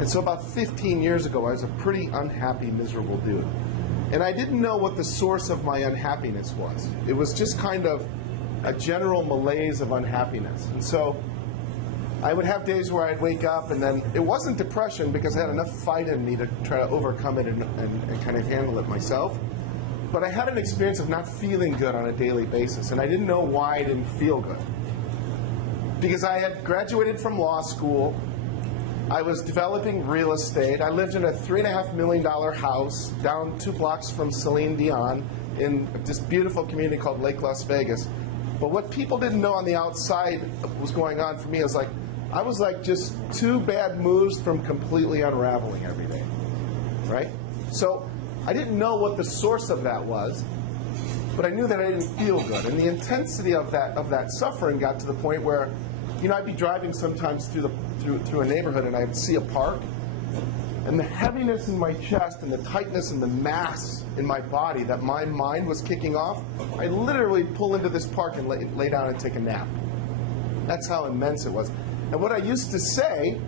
And so about 15 years ago, I was a pretty unhappy, miserable dude. And I didn't know what the source of my unhappiness was. It was just kind of a general malaise of unhappiness. And so I would have days where I'd wake up, and then it wasn't depression because I had enough fight in me to try to overcome it and kind of handle it myself. But I had an experience of not feeling good on a daily basis, and I didn't know why I didn't feel good. Because I had graduated from law school, I was developing real estate, I lived in a $3.5 million house down 2 blocks from Celine Dion in this beautiful community called Lake Las Vegas. But what people didn't know on the outside was going on for me is I was like just 2 bad moves from completely unraveling every day, right? So I didn't know what the source of that was, but I knew that I didn't feel good. And the intensity of that suffering got to the point where, you know, I'd be driving sometimes through a neighborhood and I'd see a park, and the heaviness in my chest and the tightness and the mass in my body that my mind was kicking off, I literally pull into this park and lay down and take a nap. That's how immense it was. And what I used to say,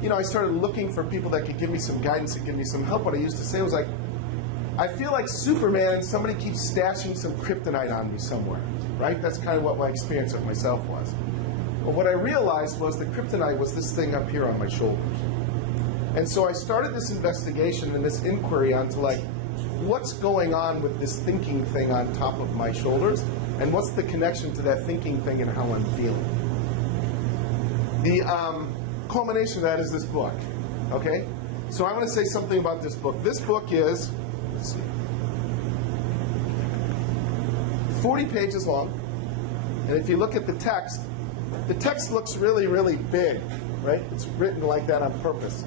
you know, I started looking for people that could give me some guidance and give me some help. What I used to say was like, I feel like Superman, somebody keeps stashing some kryptonite on me somewhere, right? That's kind of what my experience of myself was. But what I realized was the kryptonite was this thing up here on my shoulders. And so I started this investigation and this inquiry onto like, what's going on with this thinking thing on top of my shoulders, and what's the connection to that thinking thing and how I'm feeling. The culmination of that is this book, okay? So I'm going to say something about this book. This book is, let's see, 40 pages long, and if you look at the text looks really, really big, right? It's written like that on purpose.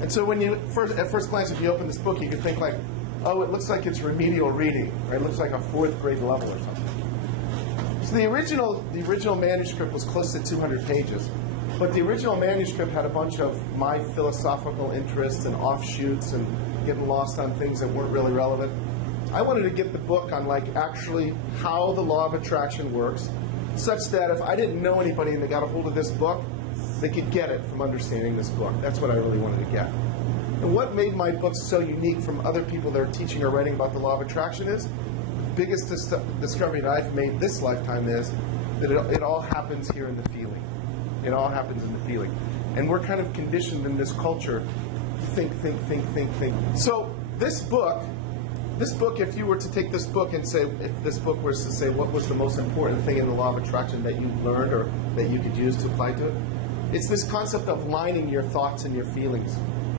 And so when you, at first glance, if you open this book, you could think like, oh, it looks like it's remedial reading, right? It looks like a 4th grade level or something. So the original manuscript was close to 200 pages, but the original manuscript had a bunch of my philosophical interests and offshoots and getting lost on things that weren't really relevant. I wanted to get the book on like actually how the law of attraction works, such that if I didn't know anybody and they got a hold of this book, they could get it from understanding this book. That's what I really wanted to get. And what made my books so unique from other people that are teaching or writing about the law of attraction is, the biggest discovery that I've made this lifetime is that it all happens here in the feeling. It all happens in the feeling. And we're kind of conditioned in this culture to think. So this book, if you were to take this book and say, if this book was to say what was the most important thing in the law of attraction that you learned or that you could use to apply to it, it's this concept of lining your thoughts and your feelings.